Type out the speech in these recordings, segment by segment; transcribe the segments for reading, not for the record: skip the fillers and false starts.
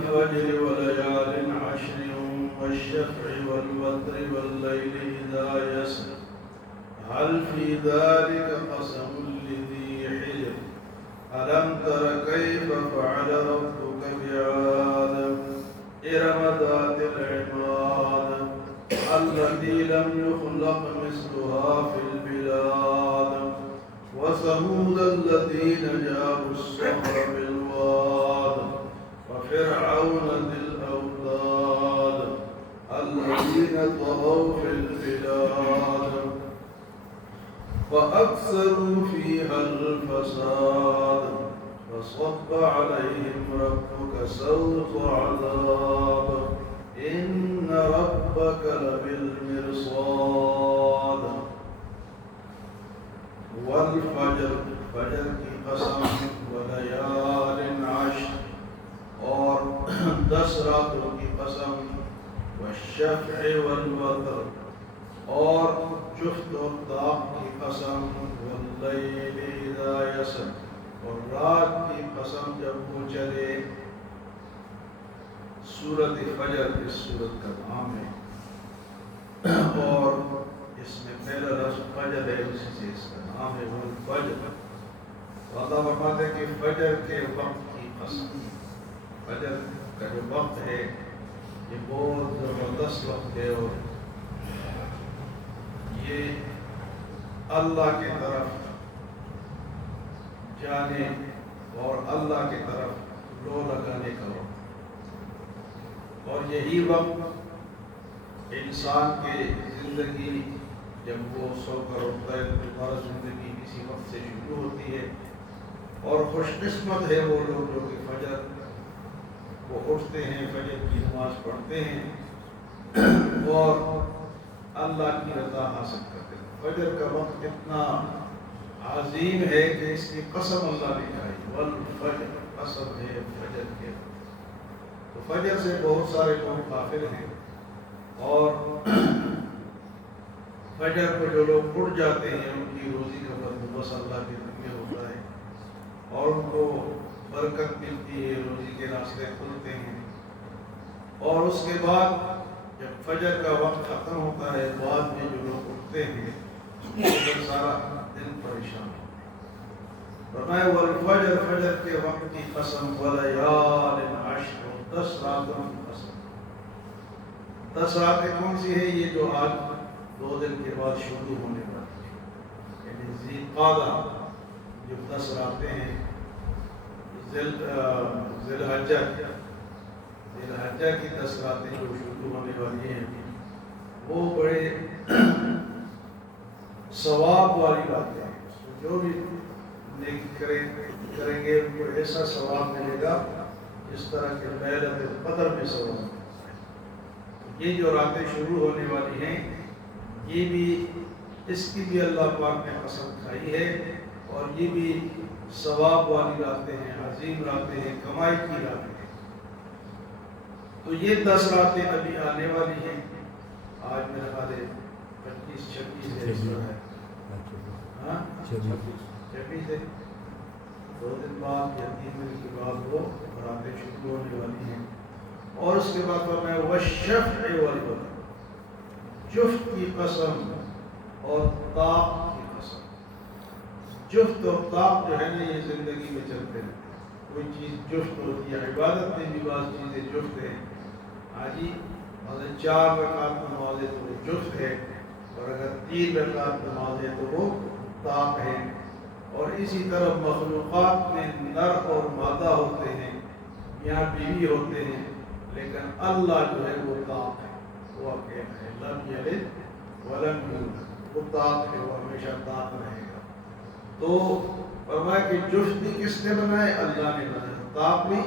والفجر وليال عشر والشفع والوتر والليل إذا يسر هل في ذلك قسم لذي حجر ألم تر كيف فعل ربك بعاد إرم ذات العماد التي لم يخلق مثلها في البلاد وثمود الذين جابوا الصخر بالواد وفرعون ذي الأوتاد الذين طغوا في البلاد فأكثروا فيها الفساد فصب عليهم ربك سوط عذاب إن ربك لبالمرصاد والفجر فجر کی قسم وليال عشر اور 10 راتوں کی قسم والشفع والوتر اور جفت و طاق کی قسم واللیل اذا یسر اور رات کی قسم جب وہ چلے. سورۃ فجر اس سورت کا نام ہے اور اس میں پہلا لفظ فجر ہے، اسی سے اس کا نام ہے والفجر. اللہ فرماتے ہیں کہ فجر کے وقت کی قسم. فجر کا جو وقت ہے یہ بہت زبردست وقت ہے اور یہ اللہ کی طرف جانے اور اللہ کی طرف لو لگانے کا وقت. اور یہی وقت انسان کی زندگی جب وہ سو کر اٹھتا ہے تو دوبارہ زندگی کسی وقت سے شروع ہوتی ہے. اور خوش قسمت ہے وہ لوگ جو کہ فجر وہ اٹھتے ہیں، فجر کی نماز پڑھتے ہیں اور اللہ کی رضا حاصل کرتے ہیں. فجر کا وقت اتنا عظیم ہے کہ اس کی قسم اللہ نے کھائی. والفجر قسم ہے فجر کے. تو فجر سے بہت سارے لوگ غافل ہیں اور فجر کو جو لوگ اٹھ جاتے ہیں ان کی روزی کا بندوبست اللہ کے ذریعے ہوتا ہے اور ان کو برکت ملتی ہے، روزی کے راستے کھلتے ہیں. اور اس کے بعد جب فجر کا وقت ختم ہوتا ہے بعد میں جو لوگ اٹھتے ہیں وہ سارا دن پریشان ہوتے ہیں. فرمایا والفجر فجر کے وقت کی قسم ولیال عشر 10 راتوں کی قسم. 10 راتیں کون سی ہے؟ یہ جو آج 2 دن کے بعد شروع ہونے والی ہے، یعنی ذی قعدہ جو 10 راتیں ہیں، ذی الحجہ کی 10 راتیں جو شروع ہونے والی ہیں وہ بڑے ثواب والی راتیں ہیں. جو بھی نیکی کریں گے ان کو ایسا ثواب ملے گا جس طرح کہ لیلۃ القدر میں ثواب. یہ جو راتیں شروع ہونے والی ہیں یہ بھی اس کی بھی اللہ پاک نے قسم کھائی ہے اور یہ بھی ثواب والی راتیں ہیں، عظیم راتیں ہیں، کمائی کی راتیں ہیں. تو یہ 10 راتیں ابھی آنے والی ہیں. آج میرا خیال ہے 25-26 ہے، اس طرح ہے. ہاں 26 ہے. 2 دن بعد یا 3 دن کے بعد وہ راتیں شروع ہونے والی ہیں. اور اس کے بعد فرمایا والشفع والوتر، جفت کی قسم اور طاق کی قسم. جفت اور طاق جو ہے نا یہ زندگی میں چلتے ہیں. کوئی چیز جفت ہوتی ہے، عبادت میں بھی بعض چیزیں جفت ہیں. حاجی اگر 4 رکعت نماز ہے تو وہ جفت ہے اور اگر 3 رکعت نماز ہے تو وہ طاق ہے. اور اسی طرح مخلوقات میں نر اور مادہ ہوتے ہیں، میاں بیوی ہوتے ہیں، لیکن اللہ جو ہے وہ طاق ہے، وہ اکیلا ہے. لم یلد ولم یولد، وہ طاق ہے، وہ ہمیشہ طاق رہے گا. تو فرمایا کہ جفتی کس نے بنائے؟ اللہ نے بنایا. طاق بھی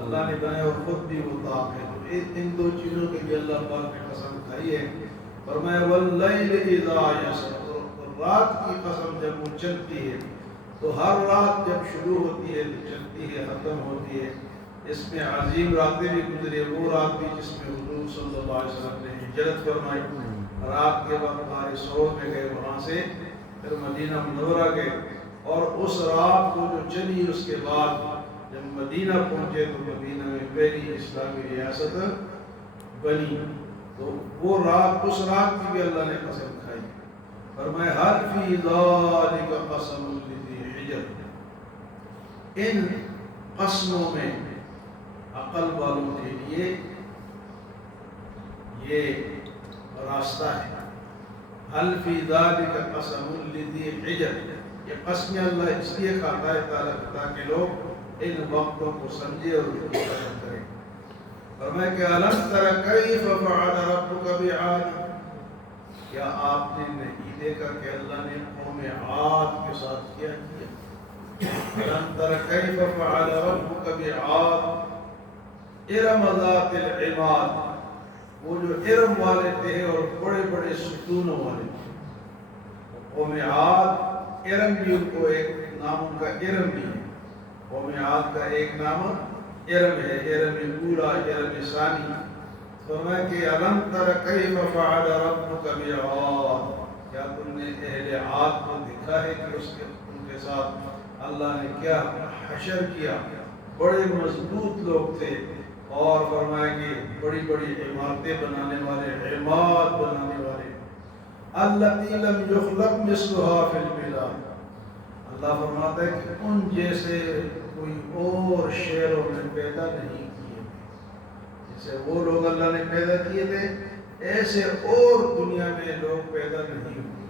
اللہ نے بنایا اور خود بھی وہ طاق ہے. تو ان 2 چیزوں کے بھی اللہ پاک نے قسم کھائی ہے. فرمایا واللیل اذا یسر، رات کی قسم جب وہ چلتی ہے تو ہر رات جب شروع ہوتی ہے تو چلتی ہے، ختم ہوتی ہے. اس میں عظیم راتیں بھی گزرے. وہ رات بھی جس میں حضور صلی اللہ علیہ وسلم نے ہجرت فرمائی، رات کے وقت غار ثور میں گئے، وہاں سے پھر مدینہ منورہ گئے. اور اس رات کو جو چلی اس کے بعد جب مدینہ پہنچے تو مدینہ میں پہلی اسلامی ریاست بنی، تو وہ رات، اس رات کی بھی اللہ نے قسم کھائی، فرمایا حل فی ذالک قسم لذی حجر، ان قسموں میں عقل والوں کے لیے یہ راستہ ہے۔ حل فی ذالک قسم لذی حجر، یہ قسم اللہ اس لیے کھاتا ہے تاکہ لوگ ان وقتوں کو سمجھے اور ان کی قدر کریں۔ فرمایا کہ الم تر کیف فعل ربک بعاد، کیا آپ نے نہیں دیکھا کہ اللہ نے قوم عاد کے ساتھ کیا کیا؟ الم تر کیف فعل ربک بعاد ارم ذات العماد، وہ جو ارم والے تھے اور بڑے بڑے ستونوں والے تھے، قوم عاد، ارم بھی ان کو ایک نام ان کا ارم بھی ہے، قوم عاد کا ایک نام ارم ہے، ارم اولا، ارم ثانی۔ فرمایا کہ الم تر کیف فعل ربک بعاد، کیا تم نے اہل عاد کو دیکھا ہے کہ ان کے ساتھ اللہ نے کیا حشر کیا؟ بڑے مضبوط لوگ تھے، اور فرمایا کہ بڑی بڑی عمارتیں بنانے والے، عماد بنانے والے، التی لم یخلق مثلها فی البلاد، اللہ فرماتا ہے کہ ان جیسے کوئی اور شہروں میں پیدا نہیں کیے، جیسے وہ لوگ اللہ نے پیدا کیے تھے ایسے اور دنیا میں لوگ پیدا نہیں ہوئے،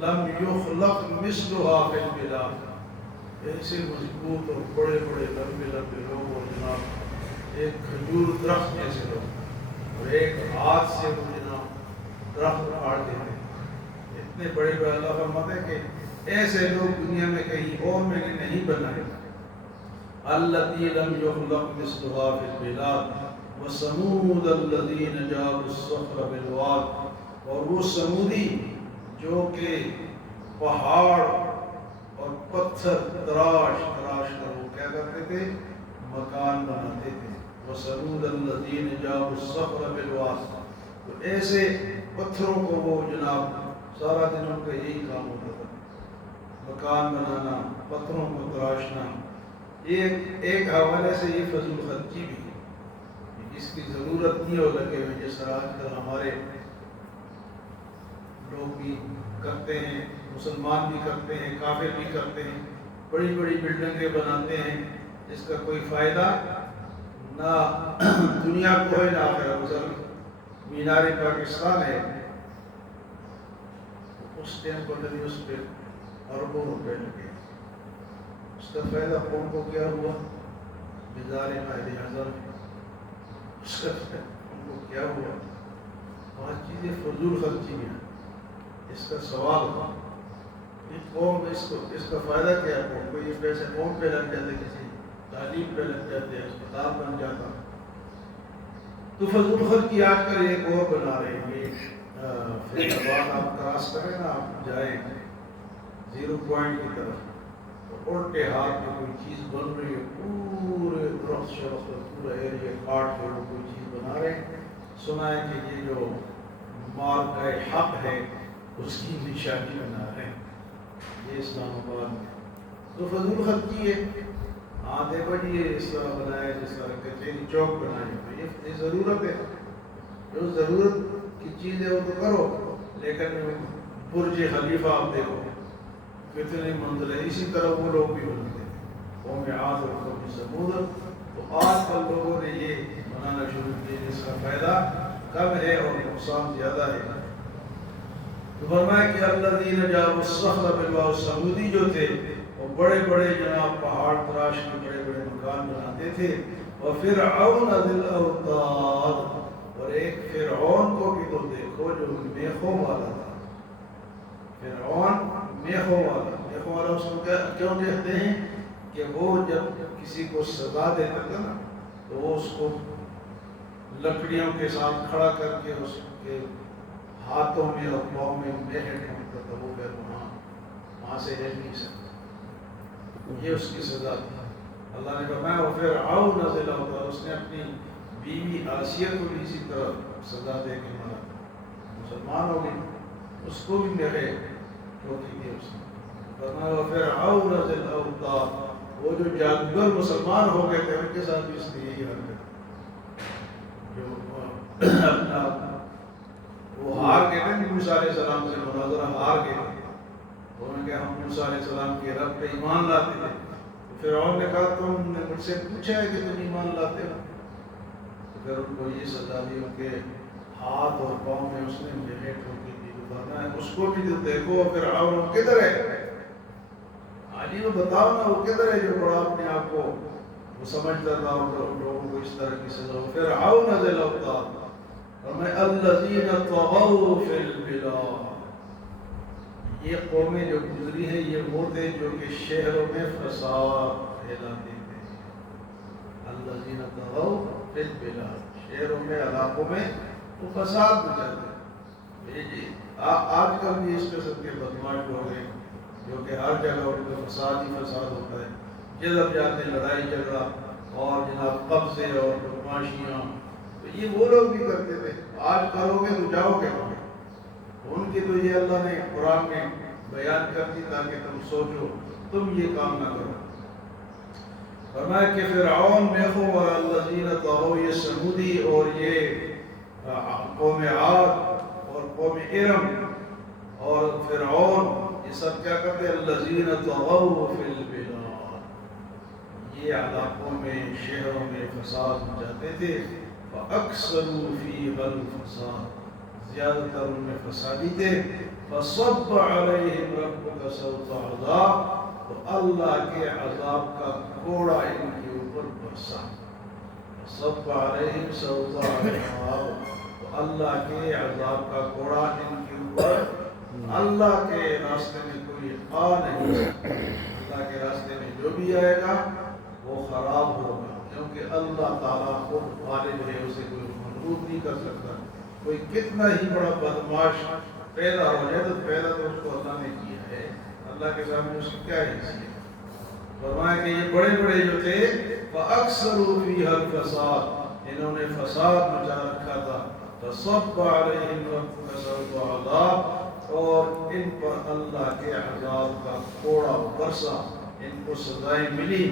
لم یخلق مثلها فی البلاد، ایسے مضبوط اور بڑے بڑے لمبے لمبے لوگ، اور جناب ایک کھجور درخت جیسے لوگ، اور ایک ہاتھ سے وہ جناب درخت اڑ دیتے، اتنے بڑے بڑے، اللہ فرماتا ہے کہ ایسے لوگ دنیا میں کہیں اور میں نے نہیں بنائے۔ الذی لم یخلق مثلها فی البلاد وثمود الذین جابوا الصخر بالواد، اور وہ سمودی جو کہ پہاڑ اور پتھر تراش کر وہ کیا کرتے تھے؟ مکان بناتے تھے۔ وثمود الذین جابوا الصخر بالواد، تو ایسے پتھروں کو وہ جناب سارا دن ان کا یہی کام ہوتا تھا، مکان بنانا، پتھروں کو تراشنا۔ ایک حوالے سے یہ فضول خرچی بھی ہے، جس کی ضرورت نہیں ہو لگے ہوئے، جس طرح آج کل ہمارے لوگ بھی کرتے ہیں، مسلمان بھی کرتے ہیں، کافر بھی کرتے ہیں، بڑی بڑی بلڈنگیں بناتے ہیں جس کا کوئی فائدہ نہ دنیا کو ہے نہ آخرت۔ مثلا مینار پاکستان ہے، اس ٹائم پر جب اس پہ اربوں روپے لگے، اس کا فائدہ قوم کو کیا ہوا؟ بیزار قائد اعظم، اس کا ان کو کیا ہوا؟ بہت چیزیں فضول خرچی ہیں، اس کا سوال ہوا قوم، اس کا فائدہ کیا ہے؟ قوم کو یہ پیسے قوم پہ لگ جاتے، کسی تعلیم پہ لگ جاتے، اسپتال بن جاتا۔ تو فضول خرچی آج کل ایک اور بنا رہے ہیں، پھر بعد آپ کراس کریں نا، آپ جائیں 0 پوائنٹ کی طرف، تو الٹے ہاتھ میں کوئی چیز بن رہی ہے، پورے درخت شرخت پورا ایریا کاٹ کے وہ کوئی چیز بنا رہے ہیں۔ سنا ہے کہ یہ جو مارکہ حق ہے اس کی نشانی بنا رہے ہیں، یہ اسلام آباد میں تو فضول خرچی ہے۔ ہاں دیکھو جی یہ اس طرح بنایا، جس طرح کچہری چوک بنائے، تو یہ ضرورت ہے، جو ضرورت کی چیز ہے وہ تو کرو، لیکن برج خلیفہ آپ دیکھو کتنی منزل ہے، اسی طرح وہ لوگ بھی بنتے ہیں، قوم عاد اور قوم ثمود۔ تو آج کل لوگوں نے یہ بنانا شروع کیا جس کا فائدہ کم ہے اور نقصان زیادہ ہے۔ تو فرمایا کہ الذین جابوا الصخر بالواد، سمودی جو تھے وہ بڑے بڑے جناب پہاڑ تراش کے بڑے بڑے مکان بناتے تھے۔ وفرعون ذی الاوتاد، اور ایک فرعون کو بھی تو دیکھو جو میخوں والا تھا، فرعون میخوں والا اس کو کیوں کہتے ہیں؟ کہ وہ جب کسی کو سزا دیتا تھا نا تو وہ اس کو لکڑیوں کے ساتھ کھڑا کر کے اس کے ہاتھوں میں اور پاؤں میں میخیں ٹھونکتا تھا، وہ پھر وہاں سے ہل نہیں سکتا، یہ اس کی سزا تھی۔ اللہ نے فرمایا وہ فرعون ذی الاوتاد، اس نے اپنی بیوی آسیہ کو بھی اسی طرح سزا دے کے مارا، مسلمان ہو گئی، اس کو بھی میخیں ٹھوکی تھی اس نے۔ فرمایا وہ فرعون ذی الاوتاد وہ جو جادوگر مسلمان ہو گئے تھے ان کے ساتھ بھی اس نے یہی حرکت جو اپنا وہ ہار گئے تھے موسیٰ علیہ السلام سے مناظرہ ہار گئے تھے، انہوں نے کہا ہم موسیٰ علیہ السلام کے رب پہ ایمان لاتے تھے، فرعون نے کہا تم نے مجھ سے پوچھا ہے کہ تم ایمان لاتے ہو؟ تو پھر ان کو یہ سزا دی، ان کے ہاتھ اور پاؤں میں اس نے جگہ ٹھوکی تھی، ورنہ اس کو بھی تو دیکھو فرعون کدھر ہے، علی کو بتاؤ نا وہ کدھر ہے جو بڑا اپنے آپ کو وہ سمجھتا تھا اور لوگوں کو اس طرح کی سزا ہو۔ فرعون ذل الاوتاد اور میں الذین طغوا فی البلاد، یہ قومیں جو گزری ہیں یہ وہ تھے جو کہ شہروں میں فساد پھیلاتے تھے، الذین طغوا فی البلاد، شہروں میں علاقوں میں وہ فساد مچاتے تھے۔ آج کل بھی اس قسم کے بدماش لوگ ہیں جو کہ ہر جگہ ان کا فساد ہی فساد ہوتا ہے، جدھر جاتے لڑائی جھگڑا اور جناب قبضے اور بدماشیاں، تو یہ وہ لوگ بھی کرتے تھے، آج کرو گے تو جاؤ گے وہاں، ان کی تو یہ اللہ نے قرآن میں بیان کر دی تاکہ تم سوچو تم یہ کام نہ کرو۔ فرمایا کہ فرعون میخو اور الذین طغوا، یہ سمودی اور یہ قوم عاد اور قوم ارم اور فرعون، یہ سب کیا کرتے الذین طغوا فی البلاد، یہ علاقوں میں شہروں میں فساد مچاتے تھے، فاکثروا فیہا الفساد، زیادہ تر ان میں فسادی تھے، فصب علیہم ربک صوت عذاب، تو اللہ کے عذاب کا کوڑا ان کے اوپر برسا، فصب علیہم صوت عذاب، تو اللہ کے عذاب کا کوڑا ان کے اوپر، اللہ کے راستے میں کوئی آ نہیں سکتا، اللہ کے راستے میں جو بھی آئے گا وہ خراب ہوگا، کیونکہ اللہ تعالیٰ خود غالب ہے، اسے کوئی مغلوب نہیں کر سکتا۔ کوئی کتنا ہی بڑا بدماش پیدا ہو جائے تو پیدا تو اس کو اللہ نے کیا ہے، اللہ کے سامنے اس کی کیا حیثیت۔ فرمایا کہ یہ بڑے بڑے جو تھے فَأَكْثَرُوا فِيهَا الْفَسَادَ، انہوں نے فساد مچا رکھا تھا، فَصَبَّ عَلَيْهِمْ رَبُّكَ سَوْطَ عَذَابٍ، اور ان پر اللہ کے عذاب کا کوڑا برسا، ان کو سزائیں ملی۔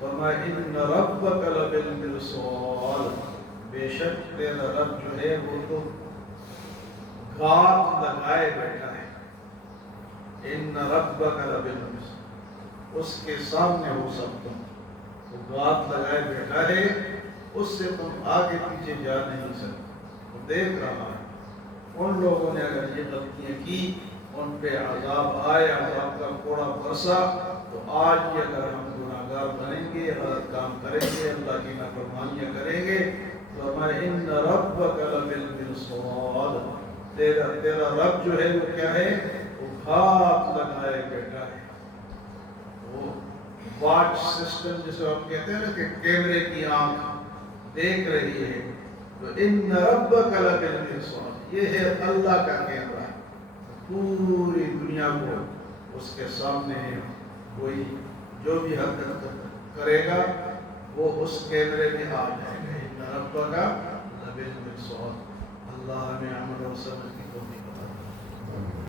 فرمایا إِنَّ رَبَّكَ لَبِالْمِرْصَادِ، بے شک تیرا رب جو ہے وہ تو گھات لگائے بیٹھا ہے، ان ربک لبالمرصاد، اس کے سامنے ہو سب تم، وہ گھات لگائے بیٹھا ہے، اس سے تم آگے پیچھے جا نہیں سکتے، وہ دیکھ رہا ہے۔ ان لوگوں نے اگر یہ غلطیاں کی، ان پہ عذاب آئے، عذاب کا کوڑا برسا، تو آج بھی اگر ہم گناہگار بنیں گے، غلط کام کریں گے، اللہ کی نافرمانیاں کریں گے، تو ہمارے ان ربک لبالمرصاد، تیرا رب جو ہے وہ کیا ہے، وہ گھات لگائے بیٹھا ہے، وہ واچ سسٹم جسے ہم کہتے ہیں نا کہ کیمرے کی آنکھ دیکھ رہی ہے، تو ان ربک لبالمرصاد، یہ ہے اللہ کا کیمرہ، پوری دنیا کو اس کے سامنے ہے، کوئی جو بھی حرکت کرے گا وہ اس کیمرے میں آ جائے گا، ان ربک لبالمرصاد۔ اللہ ہمیں عمل اور سمجھ